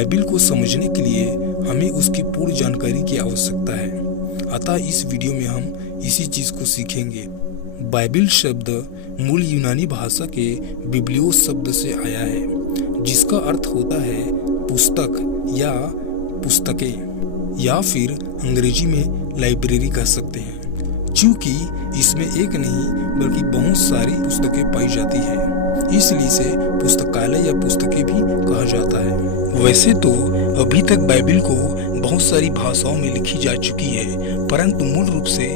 Bible को समझने के लिए हमें उसकी पूर्ण जानकारी की आवश्यकता है। अतः इस वीडियो में हम इसी चीज को सीखेंगे। बाइबिल शब्द मूल यूनानी भाषा के बिब्लियोस शब्द से आया है, जिसका अर्थ होता है पुस्तक या पुस्तकें, या फिर अंग्रेजी में लाइब्रेरी कह सकते हैं। चूंकि इसमें एक नहीं बल्कि बहुत सारी पुस्तकें पाई जाती है, इसलिए इसे पुस्तकालय या पुस्तकें भी कहा जाता है। वैसे तो अभी तक बाइबिल को बहुत सारी भाषाओं में लिखी जा चुकी है, परंतु मूल रूप से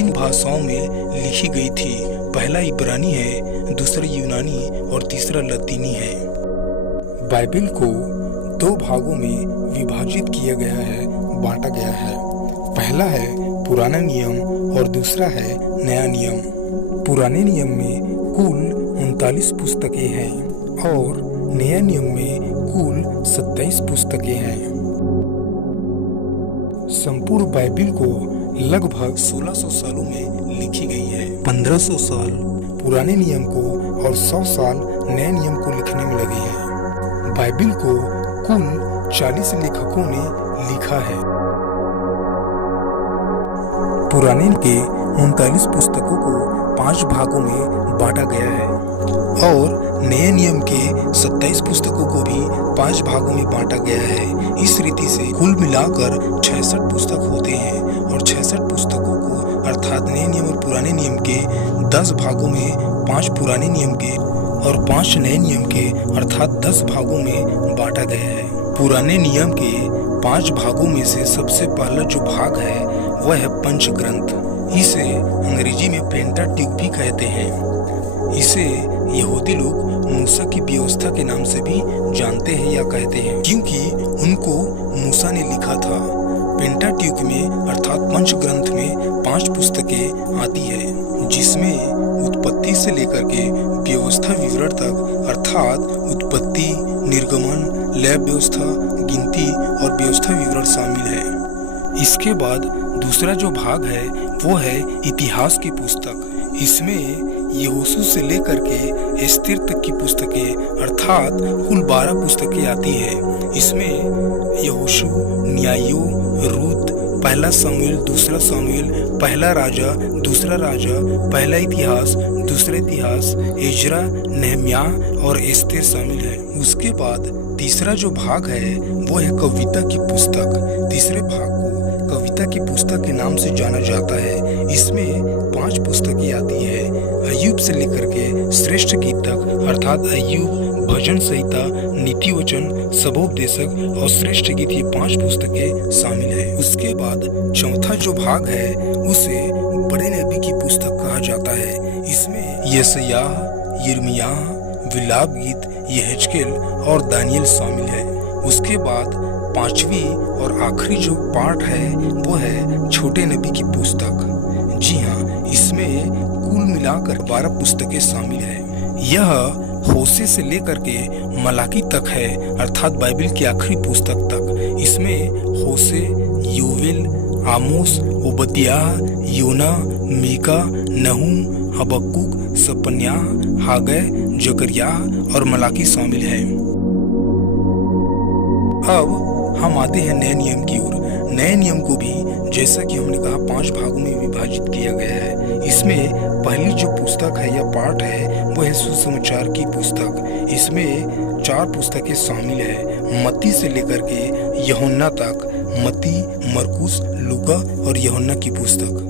इन भाषाओं में लिखी गई थी। पहला इब्रानी है, दूसरा यूनानी और तीसरा लतीनी है। बाइबिल को दो भागों में विभाजित किया गया है, बांटा गया है। पहला है पुराना नियम और दूसरा है नया नियम। पुराने नियम में कुल 39 पुस्तकें हैं और नया नियम में कुल 27 पुस्तकें हैं। संपूर्ण बाइबिल को लगभग 1600 सालों में लिखी गई है। 1500 साल पुराने नियम को और 100 साल नए नियम को लिखने में लगे हैं। बाइबिल को कुल 40 लेखकों ने लिखा है। पुराने के 39 पुस्तकों को 5 भागों में बांटा गया है और नए नियम के 27 पुस्तकों को भी 5 भागों में बांटा गया है। इस रीति से कुल मिलाकर 66 पुस्तक होते हैं और 66 पुस्तकों को अर्थात नए नियम और पुराने नियम के 10 भागों में 5 पुराने नियम के और 5 नए नियम के अर्थात 10 भागों में बांटा गया है। पुराने नियम के 5 भागों में से सबसे पहला जो भाग है वह है पंचग्रंथ। इसे अंग्रेजी में पेंटाट्यूक भी कहते हैं। इसे यहूदी लोग मूसा की व्यवस्था के नाम से भी जानते हैं या कहते हैं, क्योंकि उनको मूसा ने लिखा था। पेंटाट्यूक में अर्थात पंचग्रंथ में 5 पुस्तकें आती है, जिसमें उत्पत्ति से लेकर के व्यवस्था विवरण तक अर्थात उत्पत्ति, निर्गमन, लय व्यवस्था, गिनती और व्यवस्था विवरण शामिल है। इसके बाद दूसरा जो भाग है वो है इतिहास की पुस्तक। इसमें यहोशू से लेकर के एस्तेर तक की पुस्तकें अर्थात कुल 12 पुस्तकें आती है। इसमें यहोशू, न्यायों, रूत, पहला शमूएल, दूसरा शमूएल, पहला राजा, दूसरा राजा, पहला इतिहास, दूसरा इतिहास, एजरा, नहम्याह और एस्तेर शामिल है। उसके बाद तीसरा जो भाग है वो है कविता की पुस्तक। तीसरे भाग को कविता की पुस्तक के नाम से जाना जाता है। इसमें 5 पुस्तकें आती है, अय्यूब से लेकर के श्रेष्ठ गीत तक अर्थात अय्यूब, भजन संहिता, नीति वचन, सबोपदेशक और श्रेष्ठ गीत, ये 5 पुस्तकें शामिल है। उसके बाद चौथा जो भाग है उसे बड़े नबी की पुस्तक कहा जाता है। इसमें यशायाह, यिर्मयाह, विलाप गीत, यहेजकेल और दानियल शामिल है। उसके बाद 5वीं और आखिरी जो पार्ट है वो है छोटे नबी की पुस्तक। जी हाँ, इसमें कुल मिलाकर 12 पुस्तकें शामिल है। यह होशे से लेकर के मलाकी तक है, अर्थात बाइबिल की आखिरी पुस्तक तक। इसमें होशे, योवेल, आमोस, ओबद्याह, योना, मीका, नहूम, हबक्कुक, सपन्याह, हागै, जकरियाह और मलाकी शामिल है। अब हम आते हैं नए नियम की ओर। नए नियम को भी जैसा कि हमने कहा 5 भागों में विभाजित किया गया है। इसमें पहली जो पुस्तक है या पार्ट है वो है सुसमाचार की पुस्तक। इसमें 4 पुस्तकें शामिल है, मत्ती से लेकर के यूहन्ना तक। मत्ती, मरकुस, लूका और यूहन्ना की पुस्तक।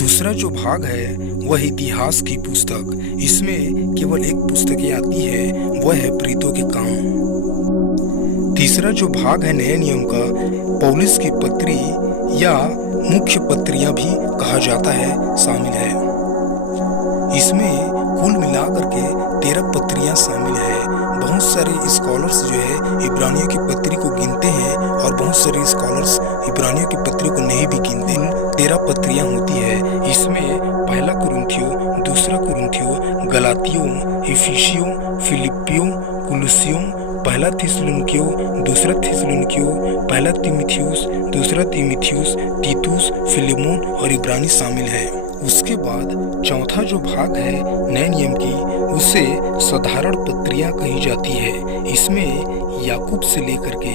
दूसरा जो भाग है वह इतिहास की पुस्तक। इसमें केवल एक पुस्तकें आती है, वह है प्रीतों के काम। तीसरा जो भाग है नए नियम का, पौलुस की पत्री या मुख्य पत्रियां भी कहा जाता है, शामिल है। इसमें कुल मिलाकर के 13 पत्रियां शामिल है। बहुत सारे स्कॉलर्स जो है इब्रानियों की पत्री को गिनते हैं और बहुत सारे स्कॉलर्स इब्रानियों की पत्री को नहीं भी गिनते। 13 पत्रियां होती है। इसमें पहला कुरिन्थियों, दूसरा कुरिन्थियों, गलातियों, इफिसियों, फिलिपियों, कुलुसियों, पहला थिस्सलुनीकियों, दूसरा थिस्सलुनीकियों, पहला तीमुथियुस, दूसरा तीमुथियुस, तीतुस, फिलेमोन और इब्रानी शामिल है। उसके बाद चौथा जो भाग है नए नियम की, उसे साधारण पत्रियां कही जाती है। इसमें याकूब से लेकर के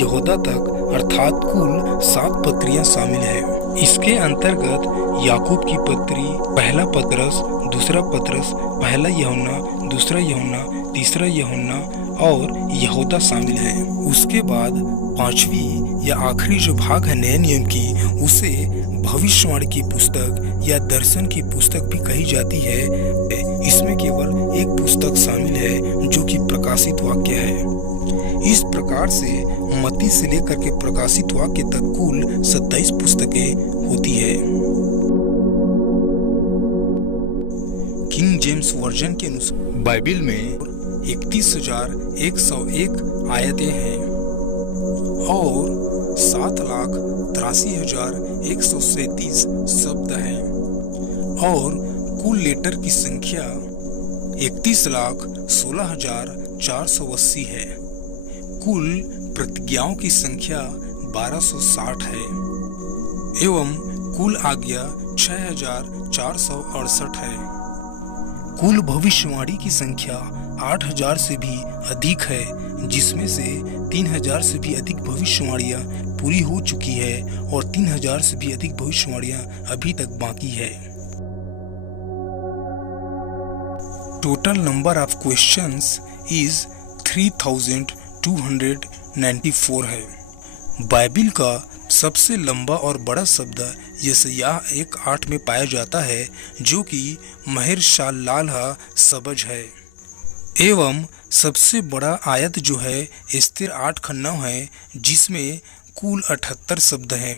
यहूदा तक अर्थात कुल 7 पत्रियां शामिल है। इसके अंतर्गत याकूब की पत्री, पहला पतरस, दूसरा पतरस, पहला यूहन्ना, दूसरा यूहन्ना, तीसरा यूहन्ना और यहूदा शामिल है। उसके बाद पांचवी या आखिरी जो भाग है नए नियम की, उसे भविष्यवाणी की पुस्तक या दर्शन की पुस्तक भी कही जाती है। इसमें केवल एक पुस्तक शामिल है जो कि प्रकाशित वाक्य है। इस प्रकार से मत्ती से लेकर के प्रकाशित वाक्य तक कुल 27 पुस्तकें होती है। किंग जेम्स वर्जन के अनुसार बाइबिल में 31,101 आयतें हैं और 7,83,137 शब्द हैं और कुल लेटर की संख्या 31,16,480 है। कुल प्रतिज्ञाओं की संख्या 1260 है एवं कुल आज्ञा 6,468 है। कुल भविष्यवाणी की संख्या 8,000 से भी अधिक है, जिसमें से 3,000 से भी अधिक भविष्यवाणियां पूरी हो चुकी है और 3,000 से भी अधिक भविष्यवाणियां अभी तक बाकी है। Total number of questions is 3,294 है। बाइबिल का सबसे लंबा और बड़ा शब्द यशायाह 1:8 में पाया जाता है, जो कि महेर-शाल-लाल सबज है एवं सबसे बड़ा आयत जो है एस्तेर 8:9 है, जिसमें कुल 78 शब्द हैं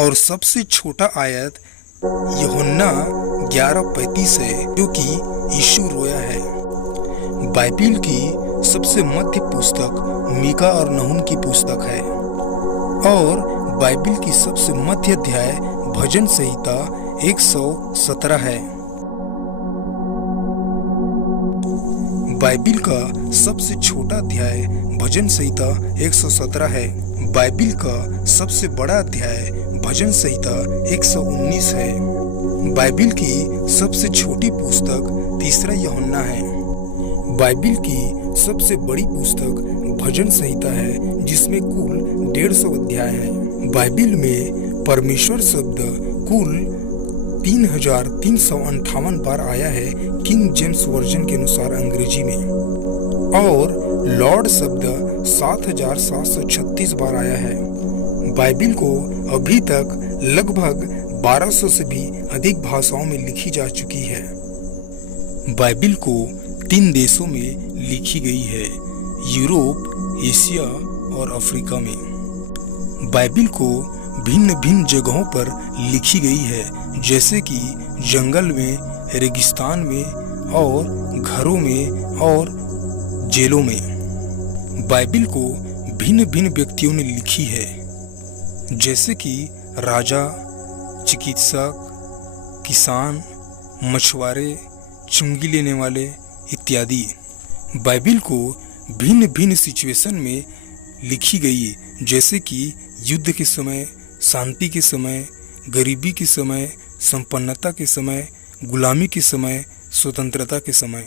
और सबसे छोटा आयत यूहन्ना 11:35 है, जो कि यीशु रोया है। बाइबिल की सबसे मध्य पुस्तक मीका और नहूम की पुस्तक है और बाइबिल की सबसे मध्य अध्याय भजन संहिता 117 है। बाइबिल का सबसे छोटा अध्याय भजन संहिता 117 है। बाइबिल का सबसे बड़ा अध्याय भजन संहिता 119 है। बाइबिल की सबसे छोटी पुस्तक तीसरा यूहन्ना है। बाइबिल की सबसे बड़ी पुस्तक भजन संहिता है, जिसमें कुल 150 अध्याय हैं। बाइबिल में परमेश्वर शब्द कुल 3,358 बार आया है किंग जेम्स वर्जन के अनुसार अंग्रेजी में, और लॉर्ड शब्द 7,736 बार आया है। बाइबिल को अभी तक लगभग 1200 से भी अधिक भाषाओं में लिखी जा चुकी है। बाइबिल को 3 देशों में लिखी गई है, यूरोप, एशिया और अफ्रीका में। बाइबिल को भिन्न भिन्न जगहों पर लिखी गई है, जैसे कि जंगल में, रेगिस्तान में और घरों में और जेलों में। बाइबिल को भिन्न भिन्न व्यक्तियों ने लिखी है, जैसे कि राजा, चिकित्सक, किसान, मछुआरे, चुंगी लेने वाले इत्यादि। बाइबिल को भिन्न भिन्न सिचुएशन में लिखी गई, जैसे कि युद्ध के समय, शांति के समय, गरीबी के समय, संपन्नता के समय, गुलामी के समय, स्वतंत्रता के समय।